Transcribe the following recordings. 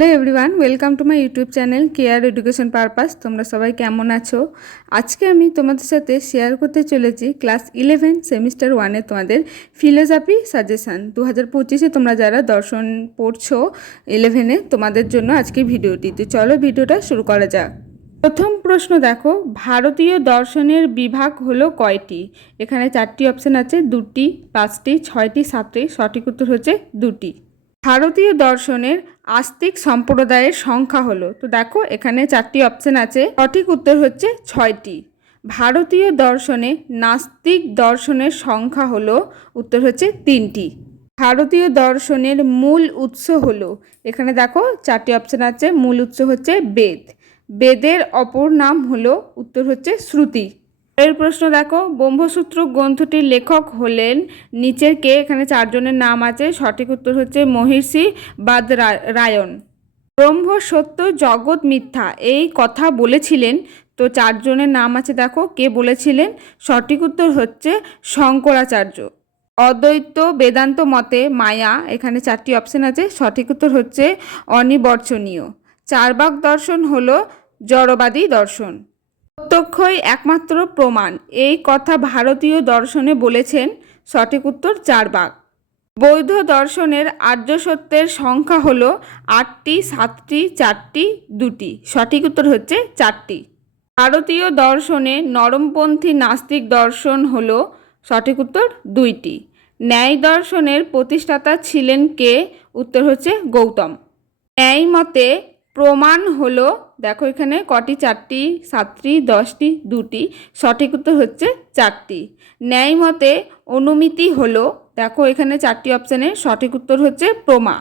Hello everyone welcome to my YouTube channel care education purpose তোমরা সবাই কেমন আছো? আজকে আমি তোমাদের সাথে শেয়ার করতে চলেছি ক্লাস ইলেভেন সেমিস্টার ওয়ানে তোমাদের ফিলোসফি সাজেশান দু হাজার পঁচিশে তোমরা যারা দর্শন পড়ছো ইলেভেনে তোমাদের জন্য আজকে ভিডিওটি। তো চলো ভিডিওটা শুরু করা যাক। প্রথম প্রশ্ন দেখো, ভারতীয় দর্শনের বিভাগ হলো কয়টি? এখানে চারটি অপশন আছে, দুটি, পাঁচটি, ছয়টি, সাতটি। সঠিক উত্তর হচ্ছে দুটি। ভারতীয় দর্শনের আস্তিক সম্প্রদায়ের সংখ্যা হলো। তো দেখো, এখানে চারটি অপশন আছে। সঠিক উত্তর হচ্ছে ছয়টি। ভারতীয় দর্শনে নাস্তিক দর্শনের সংখ্যা হলো, উত্তর হচ্ছে তিনটি। ভারতীয় দর্শনের মূল উৎস হলো, এখানে দেখো চারটি অপশন আছে। মূল উৎস হচ্ছে বেদ। বেদের অপর নাম হলো, উত্তর হচ্ছে শ্রুতি। এর প্রশ্ন দেখো, ব্রহ্মসূত্র গ্রন্থটির লেখক হলেন নিচের কে? এখানে চারজনের নাম আছে। সঠিক উত্তর হচ্ছে মহিষী বাদ রা- রায়ণ ব্রহ্ম সত্য জগৎ মিথ্যা, এই কথা বলেছিলেন। তো চারজনের নাম আছে দেখো, কে বলেছিলেন? সঠিক উত্তর হচ্ছে শঙ্করাচার্য। অদ্বৈত বেদান্ত মতে মায়া, এখানে চারটি অপশন আছে। সঠিক উত্তর হচ্ছে অনিবর্চনীয়। চারবাক দর্শন হলো জড়বাদী দর্শন। প্রত্যক্ষই একমাত্র প্রমাণ। এই কথা ভারতীয় দর্শনে বলেছেন সঠিক উত্তর চারবাক বৌদ্ধ দর্শনের আর্য সত্যের সংখ্যা হল আটটি, সাতটি, চারটি, দুটি। সঠিক উত্তর হচ্ছে চারটি। ভারতীয় দর্শনে নরমপন্থী নাস্তিক দর্শন হল সঠিক উত্তর দুইটি। ন্যায় দর্শনের প্রতিষ্ঠাতা ছিলেন কে? উত্তর হচ্ছে গৌতম। ন্যায় মতে প্রমাণ হলো, দেখো এখানে কটি চারটি, সাতটি, দশটি, দুটি, সঠিক উত্তর হচ্ছে চারটি। ন্যায় মতে অনুমিতি হলো, দেখো এখানে চারটি অপশানে সঠিক উত্তর হচ্ছে প্রমা।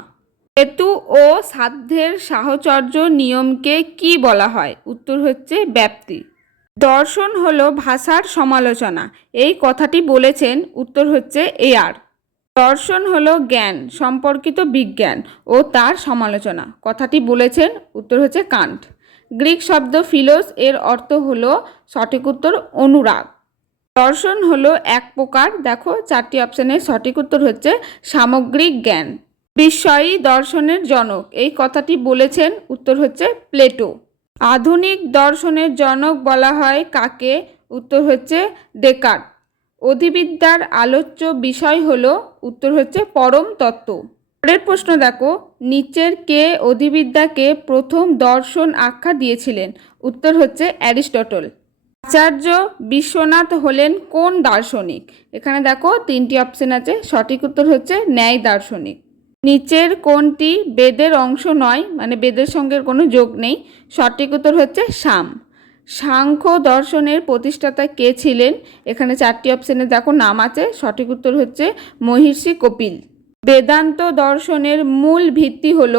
হেতু ও সাধ্যের সাহচর্য নিয়মকে কি বলা হয়? উত্তর হচ্ছে ব্যাপ্তি। দর্শন হলো ভাষার সমালোচনা। এই কথাটি বলেছেন, উত্তর হচ্ছে এয়ার দর্শন হলো জ্ঞান, সম্পর্কিত বিজ্ঞান ও তার সমালোচনা। কথাটি বলেছেন, উত্তর হচ্ছে কান্ট। গ্রিক শব্দ ফিলোস, এর অর্থ হলো সঠিক উত্তর অনুরাগ। দর্শন হলো এক প্রকার, দেখো, চারটি অপশানের সঠিক উত্তর হচ্ছে সামগ্রিক জ্ঞান। বিস্ময়ী দর্শনের জনক, এই কথাটি বলেছেন, উত্তর হচ্ছে প্লেটো। আধুনিক দর্শনের জনক বলা হয় কাকে? উত্তর হচ্ছে ডেকার্ট। অধিবিদ্যার আলোচ্য বিষয় হল, উত্তর হচ্ছে পরম তত্ত্ব। পরের প্রশ্ন দেখো, নিচের কে অধিবিদ্যাকে প্রথম দর্শন আখ্যা দিয়েছিলেন? উত্তর হচ্ছে অ্যারিস্টটল। আচার্য বিশ্বনাথ হলেন কোন দার্শনিক? এখানে দেখো তিনটি অপশন আছে, সঠিক উত্তর হচ্ছে ন্যায় দার্শনিক। নিচের কোনটি বেদের অংশ নয় মানে বেদের সঙ্গে কোনো যোগ নেই, সঠিক উত্তর হচ্ছে সাম। সাংখ্য দর্শনের প্রতিষ্ঠাতা কে ছিলেন? এখানে চারটি অপশানে দেখো, নাম আছে, সঠিক উত্তর হচ্ছে মহিষী কপিল। বেদান্ত দর্শনের মূল ভিত্তি হল,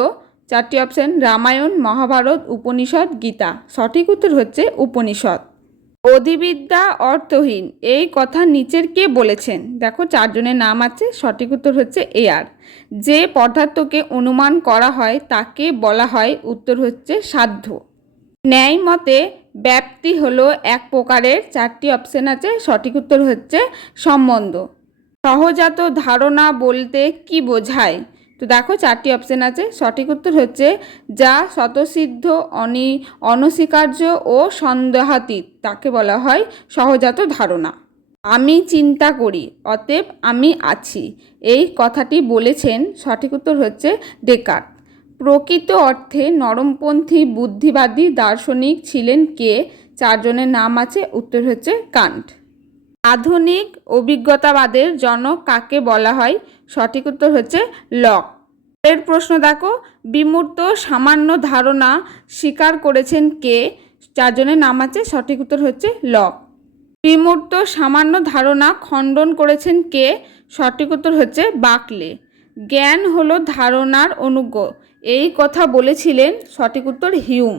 চারটি অপশান রামায়ণ, মহাভারত, উপনিষদ, গীতা। সঠিক উত্তর হচ্ছে উপনিষদ। অধিবিদ্যা অর্থহীন, এই কথা নিচের কে বলেছেন? দেখো, চারজনের নাম আছে, সঠিক উত্তর হচ্ছে এয়ার যে পদার্থকে অনুমান করা হয়, তাকে বলা হয়, উত্তর হচ্ছে সাধ্য। ন্যায় মতে ব্যাপ্তি হলো এক প্রকারের, চারটি অপশন আছে, সঠিক উত্তর হচ্ছে সম্বন্ধ। সহজাত ধারণা বলতে কি বোঝায়? তো দেখো চারটি অপশন আছে, সঠিক উত্তর হচ্ছে যা স্বতঃসিদ্ধ, অনি, অনস্বীকার্য ও সন্দেহাতীত, তাকে বলা হয় সহজাত ধারণা। আমি চিন্তা করি, অতএব আমি আছি। এই কথাটি বলেছেন, সঠিক উত্তর হচ্ছে ডেকার্ট প্রকৃত অর্থে নরমপন্থী বুদ্ধিবাদী দার্শনিক ছিলেন কে? চারজনের নাম আছে, উত্তর হচ্ছে কান্ট। আধুনিক অভিজ্ঞতাবাদের জনক কাকে বলা হয়? সঠিক উত্তর হচ্ছে লক এর প্রশ্ন দেখো, বিমূর্ত সামান্য ধারণা স্বীকার করেছেন কে? চারজনের নাম আছে, সঠিক উত্তর হচ্ছে লক বিমূর্ত সামান্য ধারণা খণ্ডন করেছেন কে? সঠিক উত্তর হচ্ছে বাকলে। জ্ঞান হলো ধারণার অনুজ্ঞ এই কথা বলেছিলেন সঠিক উত্তর হিউম।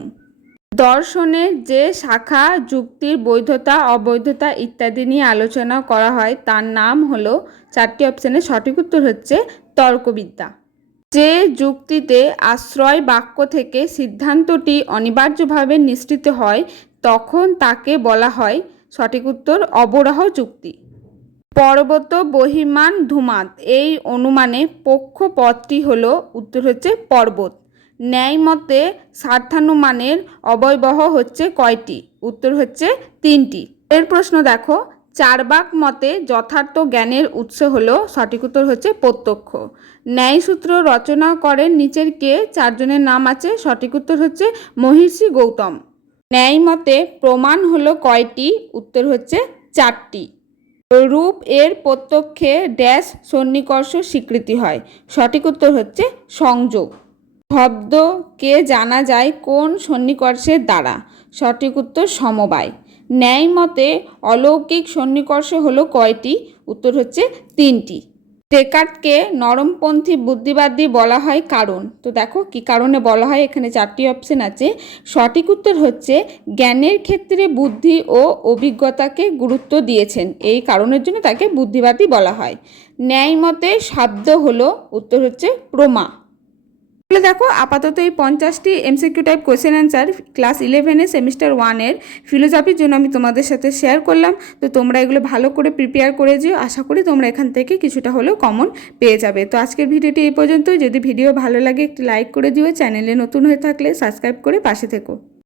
দর্শনের যে শাখা, যুক্তির বৈধতা, অবৈধতা ইত্যাদি নিয়ে আলোচনা করা হয়, তার নাম হলো, চারটি অপশানের সঠিক উত্তর হচ্ছে, তর্কবিদ্যা। যে যুক্তিতে আশ্রয় বাক্য থেকে সিদ্ধান্তটি অনিবার্যভাবে নিশ্চিত হয়, তখন তাকে বলা হয় সঠিক উত্তর অবরাহ যুক্তি। পর্বত বহির্মান ধুমাত। এই অনুমানে পক্ষ পথটি হলো, উত্তর হচ্ছে পর্বত। ন্যায় মতে স্বার্থানুমানের অবয়বহ হচ্ছে কয়টি? উত্তর হচ্ছে তিনটি। এর প্রশ্ন দেখো, চারবাক মতে যথার্থ জ্ঞানের উৎস হল, সঠিক উত্তর হচ্ছে প্রত্যক্ষ। ন্যায়সূত্র রচনা করেন নিচের কে, চারজনের নাম আছে, সঠিক উত্তর হচ্ছে মহিষী গৌতম। ন্যায় মতে প্রমাণ হলো কয়টি? উত্তর হচ্ছে চারটি। রূপ এর প্রত্যক্ষে ড্যাশ সন্নিকর্ষ স্বীকৃতি হয়। সঠিক উত্তর হচ্ছে সংযোগ। শব্দকে জানা যায় কোন সন্নিকর্ষের দ্বারা? সঠিক উত্তর সমবায়। ন্যায় মতে অলৌকিক সন্নিকর্ষ হলো কয়টি? উত্তর হচ্ছে তিনটি। ডেকার্টকে নরমপন্থী বুদ্ধিবাদী বলা হয় কারণ। তো দেখো কি কারণে বলা হয়? এখানে চারটি অপশন আছে। সঠিক উত্তর হচ্ছে জ্ঞানের ক্ষেত্রে বুদ্ধি ও অভিজ্ঞতাকে গুরুত্ব দিয়েছেন। এই কারণের জন্য তাকে বুদ্ধিবাদী বলা হয়। ন্যায় মতে শব্দ হলো, উত্তর হচ্ছে প্রমা। তাহলে দেখো আপাতত এই পঞ্চাশটি MCQ type question answer class ইলেভেনে সেমিস্টার ওয়ানের ফিলোজফির জন্য আমি তোমাদের সাথে শেয়ার করলাম। তো তোমরা এগুলো ভালো করে প্রিপেয়ার করে যেও। আশা করি তোমরা এখান থেকে কিছুটা হলেও কমন পেয়ে যাবে। তো আজকের ভিডিওটি এই পর্যন্তই। যদি ভিডিও ভালো লাগে, একটি লাইক করে দিও। চ্যানেলে নতুন হয়ে থাকলে সাবস্ক্রাইব করে পাশে থেকো।